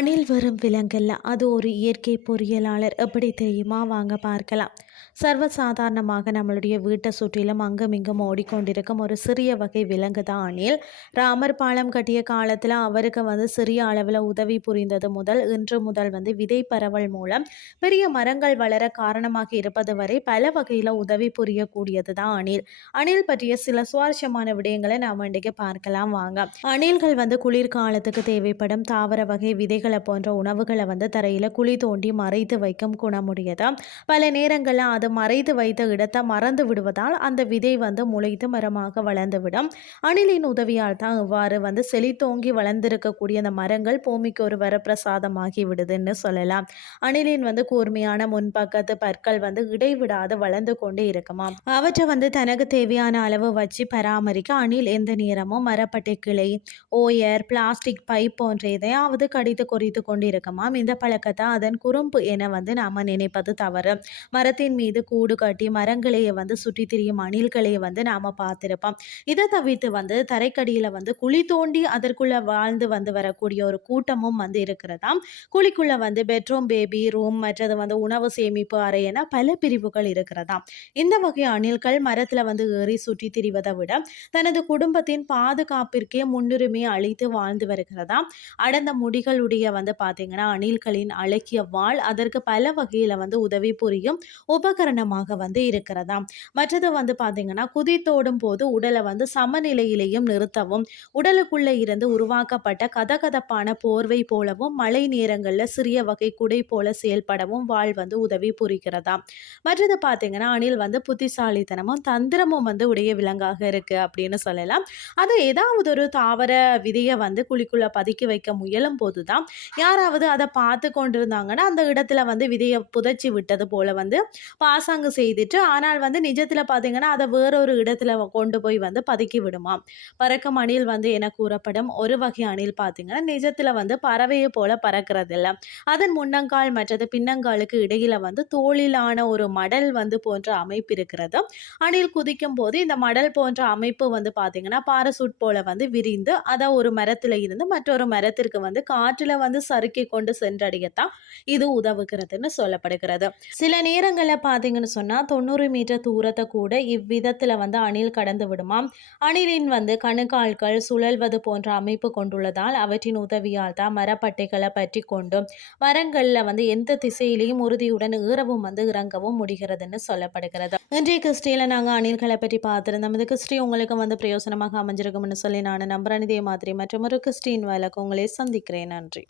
மணில் வரும் விலங்கல்ல. அது ஒரு இயற்கை பொறியியலாளர். எப்படி தெரியுமா? வாங்க பார்க்கலாம். சர்வசாதாரணமாக நம்மளுடைய வீட்டை சுற்றிலும் அங்கும் இங்கும் ஓடிக்கொண்டிருக்கும் ஒரு சிறிய வகை விலங்கு தான் அணில். ராமர் பாலம் கட்டிய காலத்தில் அவருக்கு வந்து சிறிய அளவில் உதவி புரிந்தது முதல் இன்று முதல் வந்து விதை பரவல் மூலம் பெரிய மரங்கள் வளர காரணமாக இருப்பது வரை பல வகையில் உதவி புரியக்கூடியது தான் அணில். அணில் பற்றிய சில சுவாரஸ்யமான விடயங்களை நாம் இன்றைக்கு பார்க்கலாம் வாங்க. அணில்கள் வந்து குளிர்காலத்துக்கு தேவைப்படும் தாவர வகை விதைகளை போன்ற உணவுகளை வந்து தரையில் குழி தோண்டி மறைத்து வைக்கும் குணமுடையது? பல நேரங்களில் அது மறைத்து வைத்த இடத்தை மறந்து விடுவதால் அந்த விதை வந்து முளைத்து மரமாக வளர்ந்துவிடும். அணிலின் உதவியால் தான் இவ்வாறு வந்து செழித்தோங்கி வளர்ந்திருக்கக்கூடிய அந்த மரங்கள் பூமிக்கு ஒரு வரப்பிரசாதமாகி விடுதுன்னு சொல்லலாம். அணிலின் வந்து கூர்மையான முன்பக்கத்து பற்கள் வந்து இடைவிடாது வளர்ந்து கொண்டே இருக்குமா? அவற்றை வந்து தனக்கு தேவையான அளவு வச்சு பராமரிக்க அணில் எந்த நேரமும் மரப்பட்டை கிளை ஓயர் பிளாஸ்டிக் பைப் போன்ற எதையாவது கடித்து குறித்து கொண்டு இருக்குமாம் இந்த பழக்கத்தை அதன் குறும்பு என வந்து நாம நினைப்பது தவறு. மரத்தின் மீது கூடு கட்டி மரங்களையே வந்து சுற்றி திரியும் அணில்களையே வந்து நாம் பார்த்துருப்போம். இதை தவிர்த்து வந்து தரைக்கடியில் வந்து குழி தோண்டி அதற்குள்ளே வாழ்ந்து வந்து வரக்கூடிய ஒரு கூட்டமும் வந்து இருக்கிறதாம். குழிக்குள்ளே வந்து பெட்ரூம் பேபி ரூம் மற்றது வந்து உணவு சேமிப்பு அறை என பல பிரிவுகள் இருக்கிறதாம். இந்த வகை அணில்கள் மரத்தில் வந்து ஏறி சுற்றி திரிவதை விட தனது குடும்பத்தின் பாதுகாப்பிற்கே முன்னுரிமை அளித்து வாழ்ந்து வருகிறதாம். அடர்ந்த முடிகளுடைய வந்து பார்த்தீங்கன்னா அணில்களின் அழகிய வாழ் அதற்கு பல வகையில் வந்து உதவி புரியும் உப உபகரணமாக வந்து இருக்கிறதாம் மற்றது வந்து பார்த்தீங்கன்னா குதித்தோடும் போது உடலை வந்து சமநிலையிலையும் நிறுத்தவும் உடலுக்குள்ளே இருந்து உருவாக்கப்பட்ட கதகதப்பான போர்வை போலவும் மழை நேரங்களில் சிறிய வகை குடை போல செயல்படவும் வாழ் வந்து உதவி புரிகிறதாம் மற்றது பார்த்தீங்கன்னா அணில் வந்து புத்திசாலித்தனமும் தந்திரமும் வந்து உடைய விலங்காக இருக்கு அப்படின்னு சொல்லலாம். அது ஏதாவது ஒரு தாவர விதையை வந்து குழிக்குள்ளே பதுக்கி வைக்க முயலும் போது தான் யாராவது அதை பார்த்து கொண்டிருந்தாங்கன்னா அந்த இடத்துல வந்து விதையை புதைச்சி விட்டது போல வந்து பாசாங்கு செய்துட்டு ஆனால் வந்து நிஜத்தில் பார்த்தீங்கன்னா அதை வேறொரு இடத்துல கொண்டு போய் வந்து பதுக்கி விடுமாம். பறக்கும் அணில் வந்து என கூறப்படும் ஒரு வகை அணில் பார்த்தீங்கன்னா நிஜத்தில் வந்து பறவையை போல பறக்கிறது இல்லை அதன் முன்னங்கால் மற்றது பின்னங்காலுக்கு இடையில வந்து தோளிலான ஒரு மடல் வந்து போன்ற அமைப்பு இருக்கிறது. அணில் குதிக்கும் போது இந்த மடல் போன்ற அமைப்பு வந்து பார்த்தீங்கன்னா பாரசூட் போல வந்து விரிந்து அதை ஒரு மரத்தில் இருந்து மற்றொரு மரத்திற்கு வந்து காற்றில் வந்து சறுக்கி கொண்டு சென்றடையத்தான் இது உதவுகிறதுன்னு சொல்லப்படுகிறது. சில நேரங்களில் பார்த்தீங்கன்னு சொன்னால் தொண்ணூறு மீட்டர் தூரத்தை கூட இவ்விதத்தில் வந்து அணில் கடந்து விடுமாம் அணிலின் வந்து கணுக்கால்கள் சுழல்வது போன்ற அமைப்பு கொண்டுள்ளதால் அவற்றின் உதவியால் தான் மரப்பட்டைகளை பற்றி கொண்டும் மரங்களில் வந்து எந்த திசையிலையும் உறுதியுடன் ஈரவும் வந்து இறங்கவும் முடிகிறதுன்னு சொல்லப்படுகிறது. இன்றைய கிறிஸ்டியில் நாங்கள் அணில்களை பற்றி பார்த்துருந்தோம். இந்த கிறிஸ்டி உங்களுக்கு வந்து பிரயோசனமாக அமைஞ்சிருக்கும்னு சொல்லி நான் நம்புறேன். இதே மாதிரி மற்றும் ஒரு கிறிஸ்டின் வேலைக்கு உங்களை சந்திக்கிறேன். நன்றி.